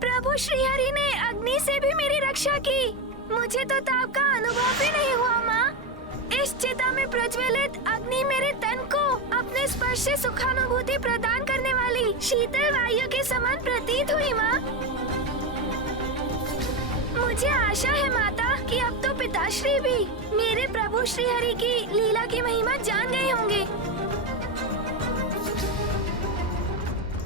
प्रभु श्री हरि ने अग्नि से भी मेरी रक्षा की। मुझे तो ताप का अनुभव भी नहीं हुआ माँ। इस चिता में प्रज्वलित अग्नि मेरे तन को अपने स्पर्श से सुखानुभूति प्रदान करने वाली शीतल वायु के समान प्रतीत हुई माँ। मुझे आशा है माता कि अब तो पिताश्री भी मेरे प्रभु श्री हरि की लीला की महिमा जान गए होंगे।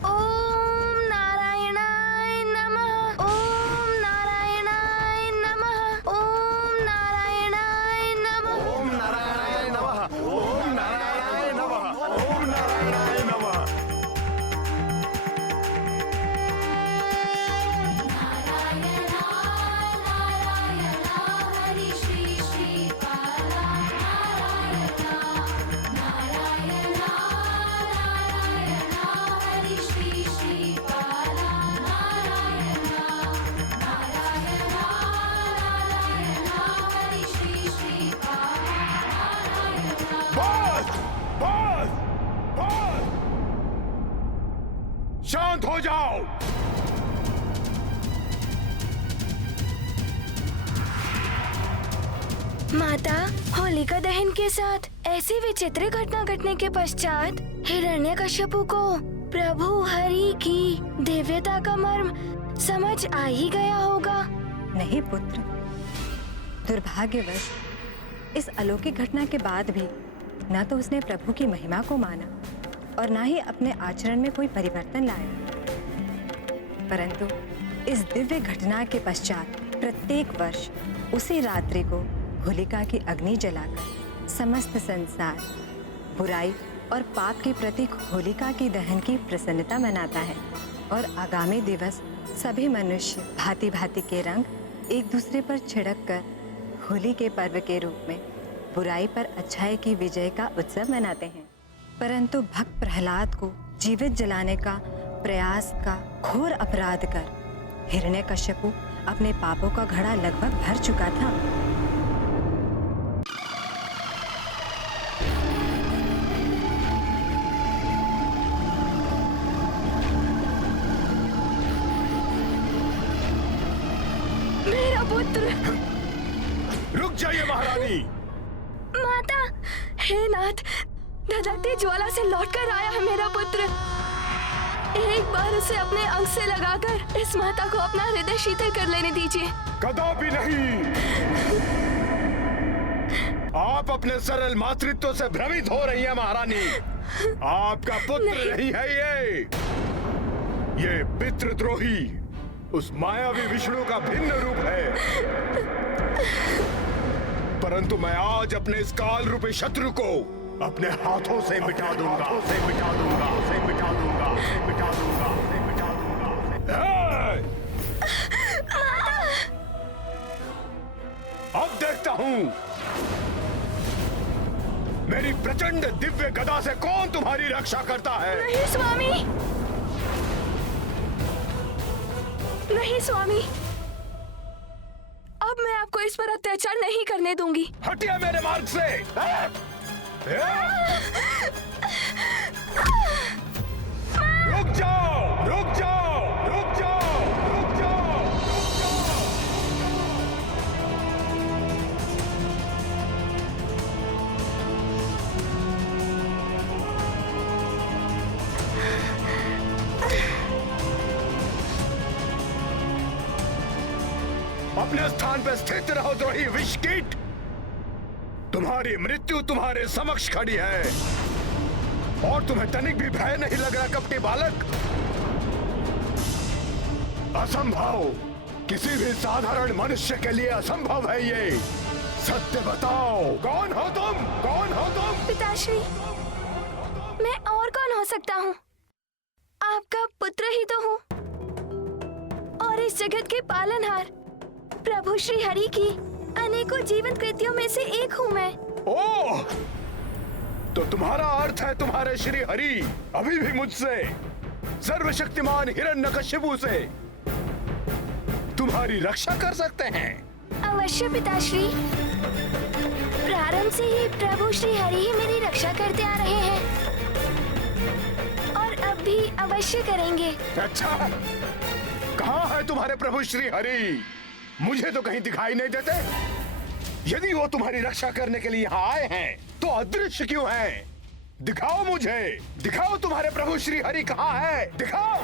ओम नारायणाय नमः। ओम नारायणाय नमः। ओम नारायणाय नमः। ओम नारायणाय नमः। ओम नारायणाय नमः। ओम नारायणाय नमः। शांत हो जाओ। माता, होलिका दहन के साथ ऐसी विचित्र घटना घटने के पश्चात हिरण्यकश्यपु को प्रभु हरि की दिव्यता का मर्म समझ आ ही गया होगा। नहीं पुत्र, दुर्भाग्यवश इस अलौकिक घटना के बाद भी न तो उसने प्रभु की महिमा को माना और न ही अपने आचरण में कोई परिवर्तन लाया। परंतु इस दिव्य घटना के पश्चात प्रत्येक वर्ष उसी रात्रि को होलिका की अग्नि जलाकर समस्त संसार बुराई और पाप के प्रतीक होलिका की दहन की प्रसन्नता मनाता है और आगामी दिवस सभी मनुष्य भांति भांति के रंग एक दूसरे पर छिड़क कर होली के पर्व के रूप में बुराई पर अच्छाई की विजय का उत्सव मनाते हैं। परंतु भक्त प्रहलाद को जीवित जलाने का प्रयास का घोर अपराध कर हिरण्यकश्यपु अपने पापों का घड़ा लगभग भर चुका था। मेरा पुत्र। रुक जाइए महारानी। माता, हे नाथ, धधकती ज्वाला से लौटकर आया है मेरा पुत्र। एक बार उसे अपने अंग से लगाकर इस माता को अपना हृदय शीतल कर लेने दीजिए। कदापि नहीं। आप अपने सरल मातृत्व से भ्रमित हो रही हैं महारानी। आपका पुत्र नहीं है ये पितृद्रोही उस मायावी विष्णु का भिन्न रूप है। परंतु मैं आज अपने इस काल रूपी शत्रु को अपने हाथों से मिटा दूंगा। अब देखता हूं मेरी प्रचंड दिव्य गदा से कौन तुम्हारी रक्षा करता है। नहीं स्वामी, नहीं स्वामी, अब मैं आपको इस पर अत्याचार नहीं करने दूंगी। हटिए मेरे मार्ग से। रुक जाओ, रुक जाओ, रुक जाओ, रुक जाओ। अपने स्थान पे स्थित रहो द्रोही विषकीट। तुम्हारी मृत्यु तुम्हारे समक्ष खड़ी है और तुम्हें तनिक भी भय नहीं लग रहा कपटी बालक। असंभव, किसी भी साधारण मनुष्य के लिए असंभव है ये। सत्य बताओ, कौन हो तुम? कौन हो तुम? पिताश्री, मैं और कौन हो सकता हूँ? आपका पुत्र ही तो हूँ और इस जगत के पालनहार प्रभु श्री हरि की अनेकों जीवंत कृतियों में से एक हूँ मैं। ओह, तो तुम्हारा अर्थ है तुम्हारे श्री हरि अभी भी मुझसे, सर्वशक्तिमान हिरण्यकश्यपु से तुम्हारी रक्षा कर सकते हैं? अवश्य पिताश्री, प्रारंभ से ही प्रभु श्री हरि ही मेरी रक्षा करते आ रहे हैं और अब भी अवश्य करेंगे। अच्छा, कहाँ है तुम्हारे प्रभु श्री हरि? मुझे तो कहीं दिखाई नहीं देते। यदि वो तुम्हारी रक्षा करने के लिए यहाँ आए हैं तो अदृश्य क्यों हैं? दिखाओ मुझे, दिखाओ तुम्हारे प्रभु श्री हरि कहाँ है? दिखाओ,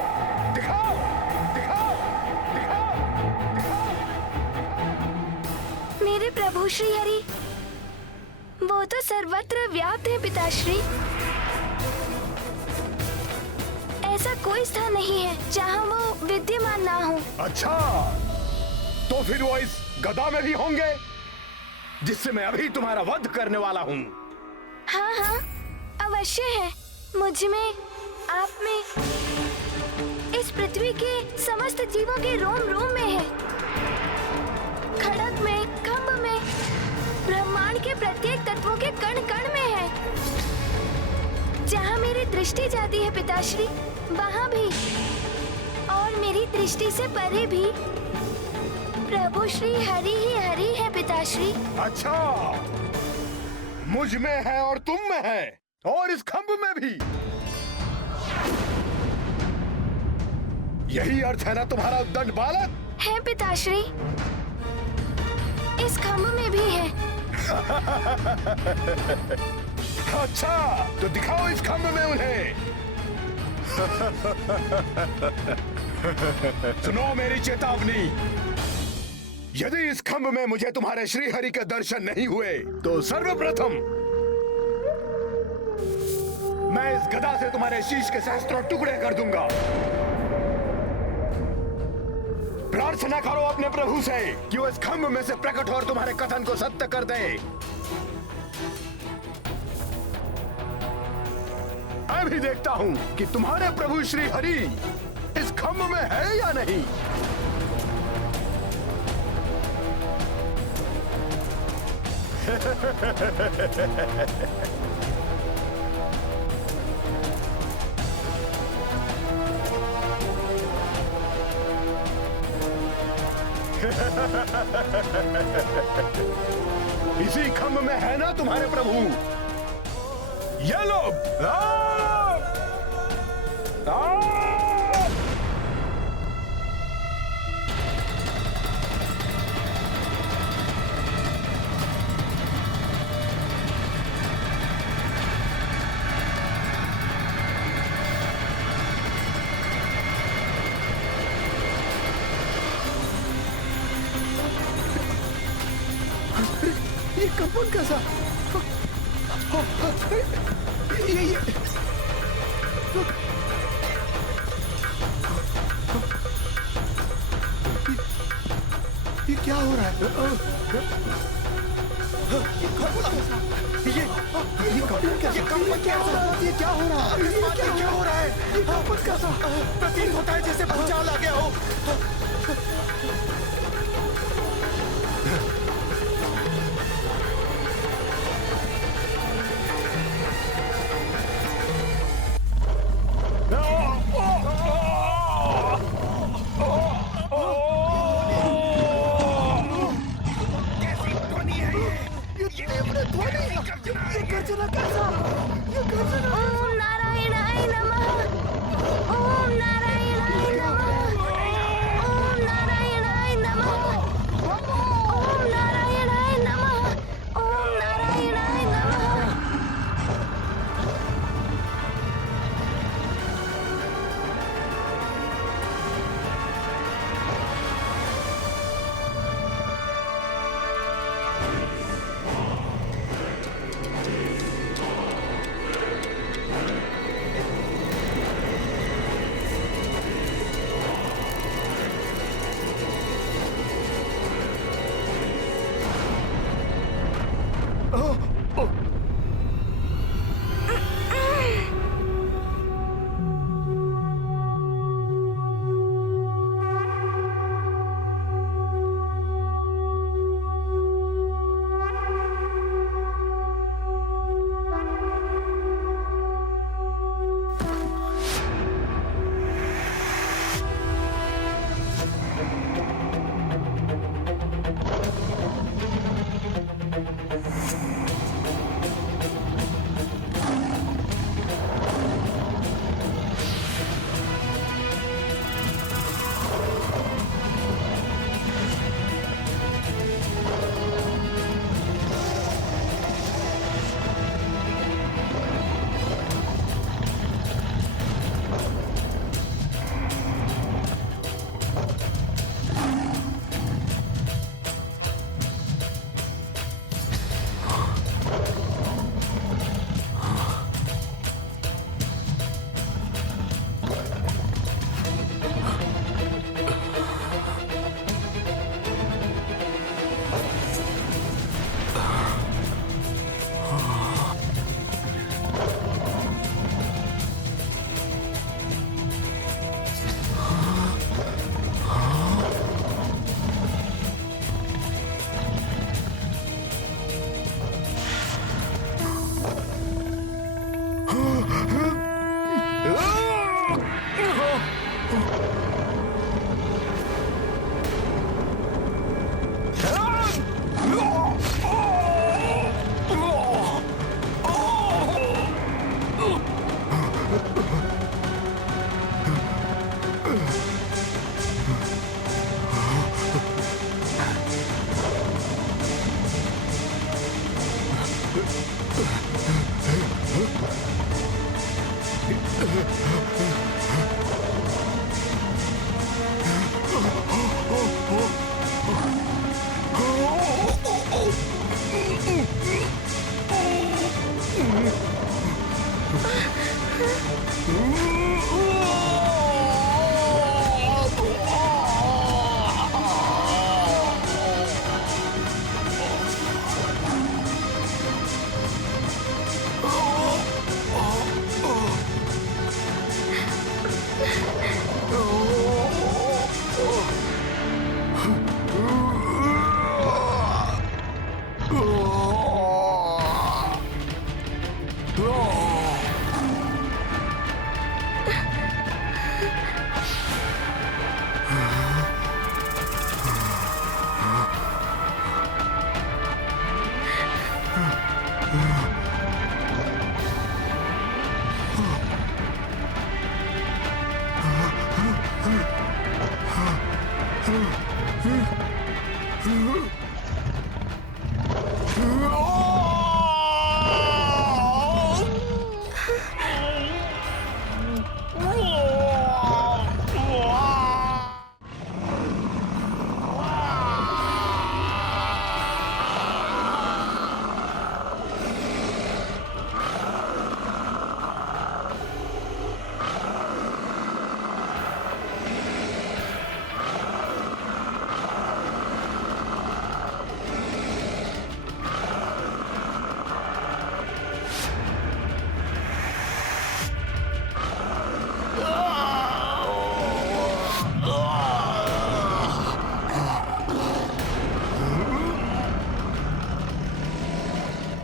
दिखाओ, दिखाओ, दिखाओ, दिखाओ। मेरे प्रभु श्री हरि, वो तो सर्वत्र व्याप्त है पिताश्री। ऐसा कोई स्थान नहीं है जहाँ वो विद्यमान ना हो। अच्छा, तो फिर वो इस गदा में भी होंगे जिससे मैं अभी तुम्हारा वध करने वाला हूँ। हाँ हाँ, अवश्य है। मुझ में, आप में, इस पृथ्वी के समस्त जीवों के रोम रोम में है। खड़क में, खम्भ में, ब्रह्मांड के प्रत्येक तत्वों के कण कण में है। जहाँ मेरी दृष्टि जाती है पिताश्री, वहाँ भी, और मेरी दृष्टि से परे भी प्रभु श्री हरि ही हरि है पिताश्री। अच्छा, मुझ में है और तुम में है, और इस खंभ में भी। यही अर्थ है ना तुम्हारा उद्दंड बालक? है पिताश्री, इस खंभ में भी है। अच्छा, तो दिखाओ इस खंभ में उन्हें। सुनो मेरी चेतावनी, यदि इस खंभ में मुझे तुम्हारे श्री हरि के दर्शन नहीं हुए तो सर्वप्रथम मैं इस गदा से तुम्हारे शीश के सहस्त्रों टुकड़े कर दूंगा। प्रार्थना करो अपने प्रभु से कि वो इस खंभ में से प्रकट हो और तुम्हारे कथन को सत्य कर दे। मैं भी देखता हूं कि तुम्हारे प्रभु श्री हरि इस खंभ में है या नहीं। इसी खंभ में है ना तुम्हारे प्रभु? ये लो। ये कंपन कैसा? ये क्या हो रहा है? ये कंपन कैसा? ये कंपन कैसा? ये क्या हो रहा है? ये क्या हो रहा है? ये क्या हो रहा है? ये कंपन कैसा? प्रतीत होता है जैसे भूचाल आ गया हो। ओम नारायणाय नमः। ओम नारायणाय नमः। ओम नारायणाय नमः। ओम नारायणाय नमः। ओम नारायणाय नमः।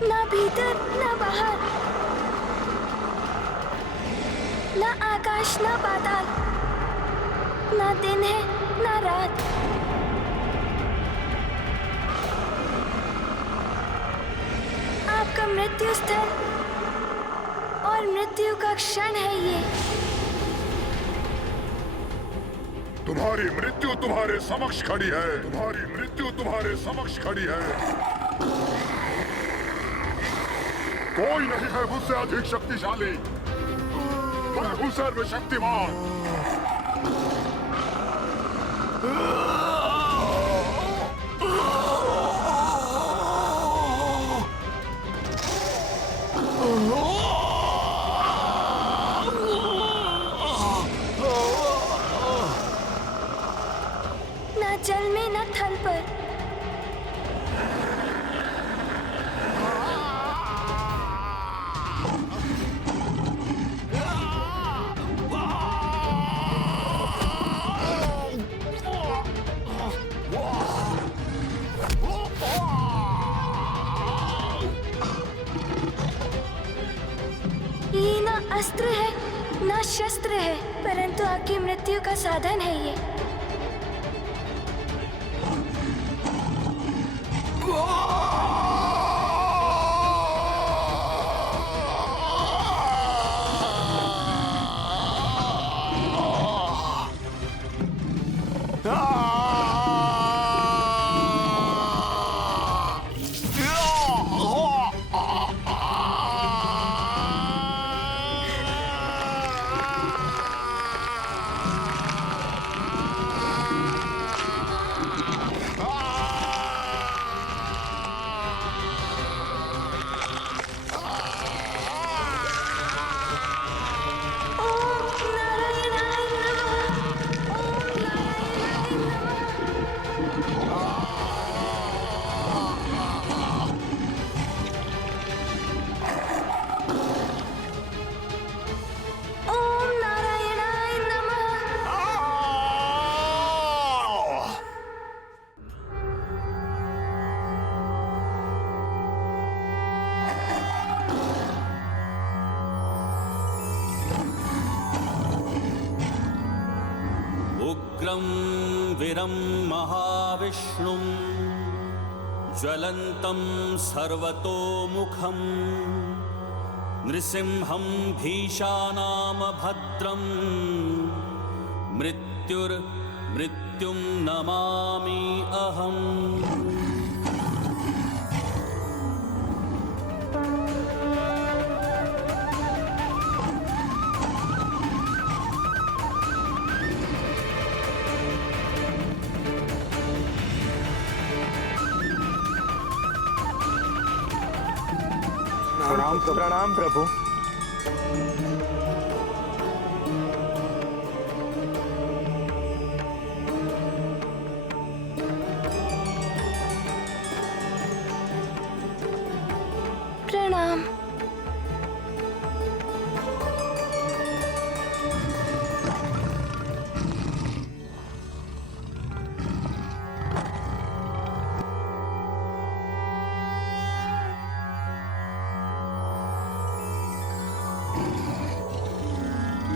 ना भीतर ना बाहर, ना आकाश ना पाताल, ना दिन है ना रात। आपका मृत्यु स्थल और मृत्यु का क्षण है ये। तुम्हारी मृत्यु तुम्हारे समक्ष खड़ी है, तुम्हारी मृत्यु तुम्हारे समक्ष खड़ी है। कोई नहीं है मुझसे अधिक शक्तिशाली, मैं हूं सर्वशक्तिमान। ना जल में ना थल पर, ये ना अस्त्र है ना शस्त्र है, परंतु आपकी मृत्यु का साधन है ये। उग्रं वीरं महाविष्णुं ज्वलन्तं सर्वतोमुखं नृसिंहं भीषानामभद्रं मृत्युं नमामि अहम्। प्रणाम प्रभु। प्रणाम।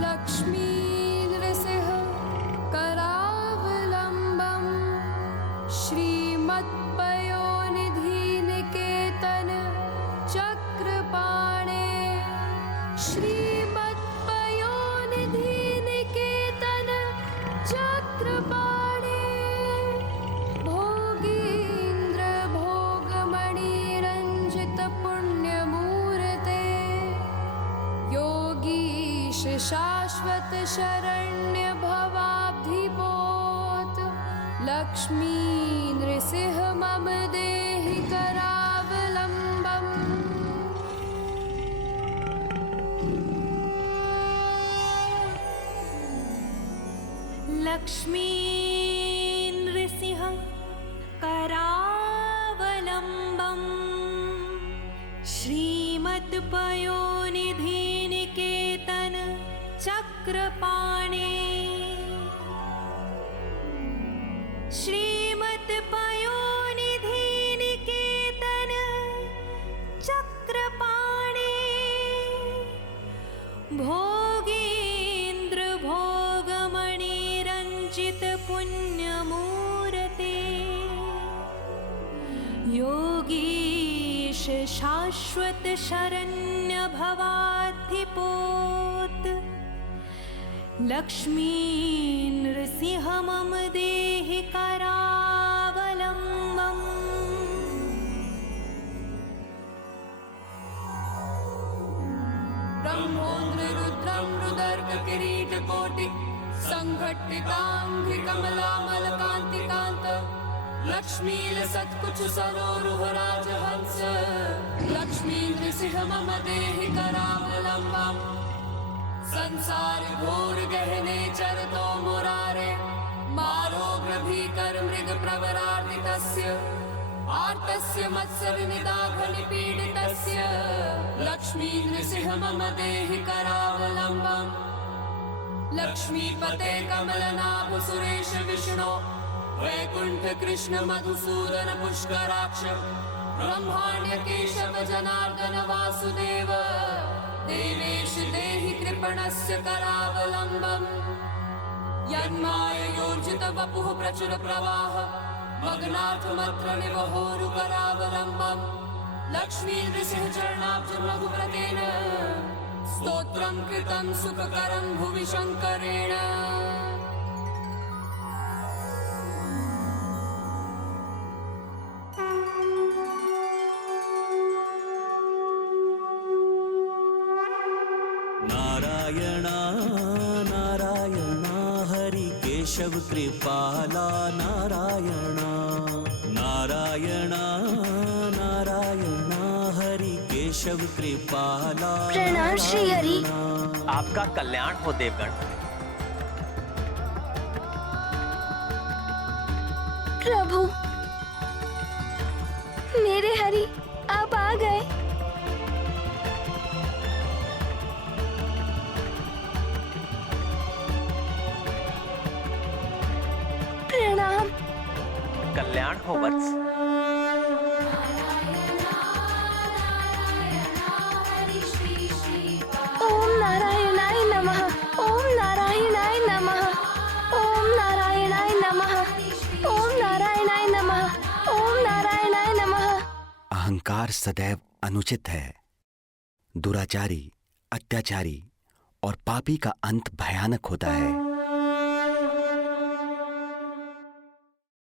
लक्ष्मी नृसिंह करावलंबम श्रीमत्पयोनिधि निकेतन चक्र शाश्वत शरण्य भवाब्धिपोत लक्ष्मी नृसिंह मम देहि करावलम्बम् लक्ष्मी नृसिंह करावलम्बम् श्रीमत्पयोनिधि निकेतन चक्रपाणे श्रीमत्पयोनिधि निकेतन चक्रपाणे भोगेन्द्र भोगमणिरञ्जित पुण्यमूर्ते योगीश शाश्वत शरण्य भवाधिपोत लक्ष्मी नृसिंह मम देहि करावलम्बम् ब्रह्मोन्द्र रुद्रं रुदर्क किरीटकोटि संघट्टिकाङ्घ्रिकमलामलकान्तिकान्त लक्ष्मीलसत्कुच सरोरुह राजहंस लक्ष्मी नृसिंह मम देहि करावलम्बम् संसार घोर गहने चरतो मुरारे मारोग्र भीकर मृग प्रवरार्दितस्य आर्तस्य मत्सर निदाघनि पीडितस्य लक्ष्मी नृसिंह मम देहि करावलम्बम् लक्ष्मीपते कमलनाभ सुरेश विष्णो वैकुंठ कृष्ण मधुसूदन पुष्कराक्ष ब्रह्माण्य केशव जनार्दन वासुदेव देवेश देहि कृपणस्य करावलम्बम् यन्माययोर्जित वपुः प्रचुर प्रवाह मग्नार्थमत्र निवहोरु करावलम्बम् लक्ष्मी नृसिंह चरणाब्ज रघुव्रतेन स्तोत्रं कृतं सुखकरं भुवि शङ्करेण नारायणा नारायणा हरि केशव कृपाला नारायणा नारायणा नारायणा हरि केशव कृपाला प्रणाम श्री हरि। आपका कल्याण हो देवगण। प्रभु मेरे हरि आप आ गए। प्रणाम। कल्याण हो वत्स। ओम नारायणाय नमः। ओम नारायणाय नमः। ओम नारायणाय नमः। ओम नारायणाय नमः। ओम नारायणाय नमः। अहंकार सदैव अनुचित है। दुराचारी, अत्याचारी और पापी का अंत भयानक होता है।